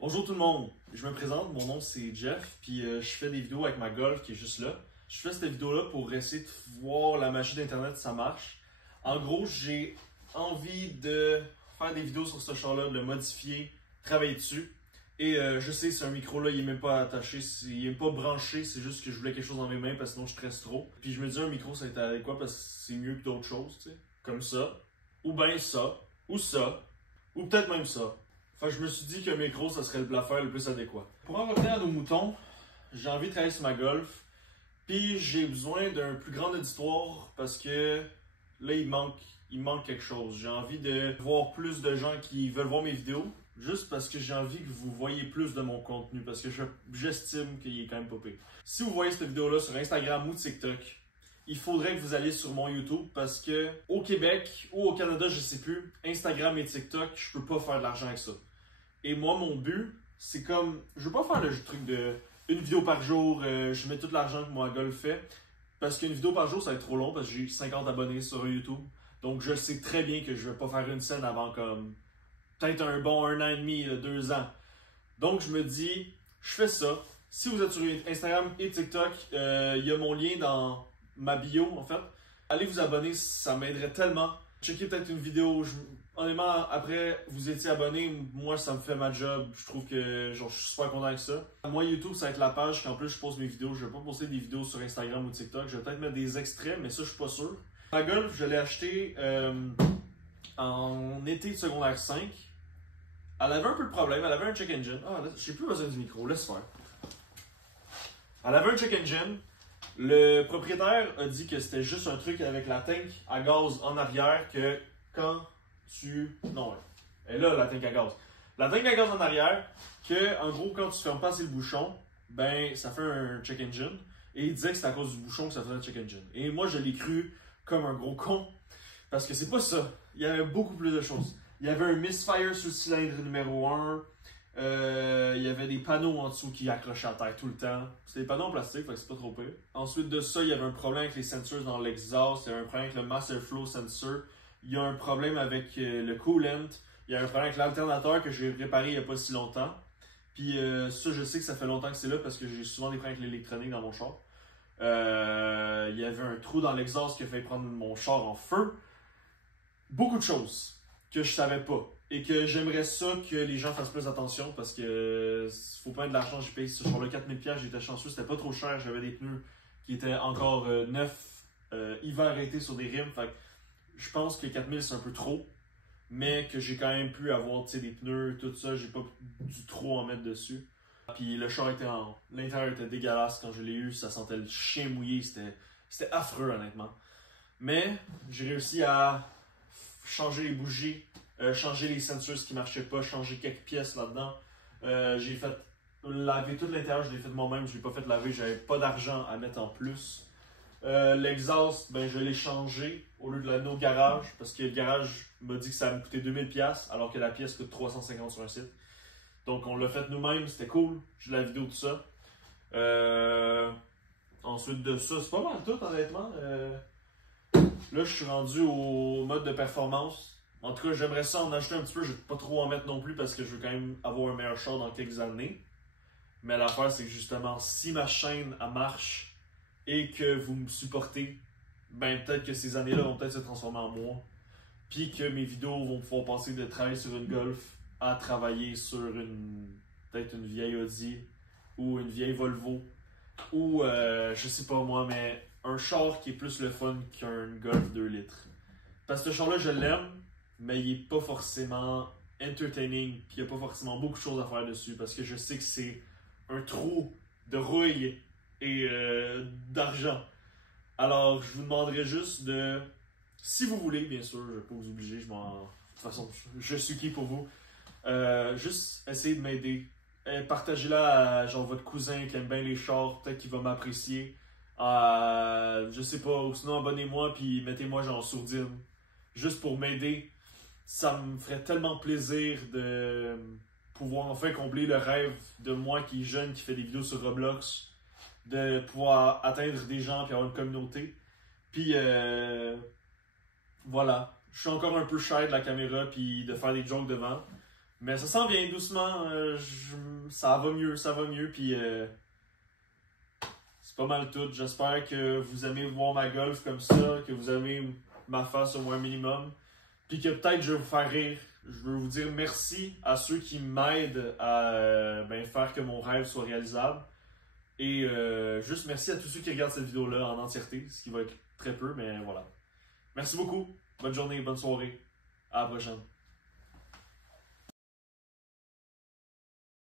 Bonjour tout le monde, je me présente, mon nom c'est Jeff, puis je fais des vidéos avec ma Golf qui est juste là. Je fais cette vidéo-là pour essayer de voir la magie d'Internet si ça marche. En gros, j'ai envie de faire des vidéos sur ce char-là, de le modifier, travailler dessus. Et je sais, ce micro-là, il est même pas attaché, il est pas branché, c'est juste que je voulais quelque chose dans mes mains parce que sinon je stresse trop. Puis je me dis un micro ça va être adéquat parce que c'est mieux que d'autres choses, tu sais. Comme ça, ou bien ça, ou peut-être même ça. Enfin, je me suis dit qu'un micro, ça serait l'affaire le plus adéquat. Pour en revenir à nos moutons, j'ai envie de travailler sur ma Golf. Puis j'ai besoin d'un plus grand auditoire parce que là, il manque quelque chose. J'ai envie de voir plus de gens qui veulent voir mes vidéos. Juste parce que j'ai envie que vous voyez plus de mon contenu. Parce que j'estime qu'il est quand même pas pire. Si vous voyez cette vidéo-là sur Instagram ou TikTok, il faudrait que vous alliez sur mon YouTube parce que au Québec ou au Canada, je sais plus, Instagram et TikTok, je peux pas faire de l'argent avec ça. Et moi, mon but, c'est comme, je veux pas faire le truc de une vidéo par jour, je mets tout l'argent que moi Golf fait. Parce qu'une vidéo par jour, ça va être trop long parce que j'ai 50 abonnés sur YouTube. Donc je sais très bien que je vais pas faire une scène avant comme peut-être un bon 1 an et demi, 2 ans. Donc je me dis, je fais ça. Si vous êtes sur Instagram et TikTok, il y a mon lien dans ma bio en fait. Allez vous abonner, ça m'aiderait tellement. Checkez peut-être une vidéo. Honnêtement, après vous étiez abonné, moi ça me fait ma job. Je trouve que genre, je suis super content avec ça. Moi YouTube, ça va être la page qu'en plus je pose mes vidéos. Je vais pas poster des vidéos sur Instagram ou TikTok. Je vais peut-être mettre des extraits, mais ça je suis pas sûr. Ma Golf, je l'ai acheté en été de secondaire 5. Elle avait un peu de problème, elle avait un check engine. Ah, là, j'ai plus besoin du micro, laisse faire. Elle avait un check engine. Le propriétaire a dit que c'était juste un truc avec la tank à gaz en arrière que quand tu... Non, elle est là, la tank à gaz. La tank à gaz en arrière, que en gros, quand tu fermes pas assez le bouchon, ben ça fait un check engine. Et il disait que c'était à cause du bouchon que ça faisait un check engine. Et moi, je l'ai cru comme un gros con. Parce que c'est pas ça. Il y avait beaucoup plus de choses. Il y avait un misfire sur le cylindre numéro 1. Il y avait des panneaux en dessous qui accrochaient à terre tout le temps. C'était des panneaux en plastique, fait que c'est pas trop pire. Ensuite de ça, il y avait un problème avec les sensors dans l'exhaust. Il y avait un problème avec le master flow sensor. Il y a un problème avec le coolant. Il y a un problème avec l'alternateur que j'ai réparé il y a pas si longtemps. Puis ça, je sais que ça fait longtemps que c'est là parce que j'ai souvent des problèmes avec l'électronique dans mon char. Il y avait un trou dans l'exhaust qui a fait prendre mon char en feu. Beaucoup de choses que je savais pas. Et que j'aimerais ça que les gens fassent plus attention parce que faut pas mettre de l'argent. J'ai payé ce char-là 4000$, j'étais chanceux, c'était pas trop cher. J'avais des pneus qui étaient encore neufs, hiver été sur des rimes. Fait que je pense que 4000$ c'est un peu trop. Mais que j'ai quand même pu avoir des pneus, tout ça, j'ai pas du trop en mettre dessus. Puis le char était l'intérieur était dégueulasse quand je l'ai eu, ça sentait le chien mouillé, c'était affreux honnêtement. Mais j'ai réussi à changer les bougies, changer les sensors qui marchaient pas, changer quelques pièces là-dedans. J'ai fait laver tout l'intérieur, je l'ai fait moi-même, je l'ai pas fait laver, j'avais pas d'argent à mettre en plus. L'exhaust, ben je l'ai changé au lieu de l'amener au garage parce que le garage m'a dit que ça allait me coûter 20$ alors que la pièce coûte 350$ sur un site. Donc on l'a fait nous-mêmes, c'était cool. J'ai la vidéo de ça. Ensuite de ça, c'est pas mal tout honnêtement. Là, je suis rendu au mode de performance. En tout cas, j'aimerais ça en acheter un petit peu. Je ne vais pas trop en mettre non plus parce que je veux quand même avoir un meilleur char dans quelques années. Mais l'affaire, c'est que justement, si ma chaîne elle marche et que vous me supportez, ben peut-être que ces années-là vont peut-être se transformer en mois. Puis que mes vidéos vont pouvoir passer de travailler sur une Golf à travailler sur peut-être une vieille Audi ou une vieille Volvo. Ou je sais pas moi, mais un char qui est plus le fun qu'un Golf 2 litres. Parce que ce char-là, je l'aime, mais il est pas forcément entertaining, puis il n'y a pas forcément beaucoup de choses à faire dessus, parce que je sais que c'est un trou de rouille et d'argent. Alors, je vous demanderais juste de, si vous voulez, bien sûr, je ne vais pas vous obliger, de toute façon, je suis qui pour vous, juste essayer de m'aider. Partagez-la à genre votre cousin qui aime bien les chars, peut-être qu'il va m'apprécier. Je sais pas, ou sinon abonnez-moi puis mettez-moi genre sourdine. Juste pour m'aider. Ça me ferait tellement plaisir de pouvoir enfin combler le rêve de moi qui est jeune, qui fait des vidéos sur Roblox. De pouvoir atteindre des gens et avoir une communauté. Puis voilà. Je suis encore un peu shy de la caméra puis de faire des jokes devant. Mais ça s'en vient doucement. Ça va mieux. Puis c'est pas mal tout. J'espère que vous aimez voir ma golf comme ça, que vous aimez ma face au moins minimum. Puis que peut-être je vais vous faire rire. Je veux vous dire merci à ceux qui m'aident à faire que mon rêve soit réalisable. Et juste merci à tous ceux qui regardent cette vidéo-là en entièreté, ce qui va être très peu, mais voilà. Merci beaucoup. Bonne journée, bonne soirée. À la prochaine.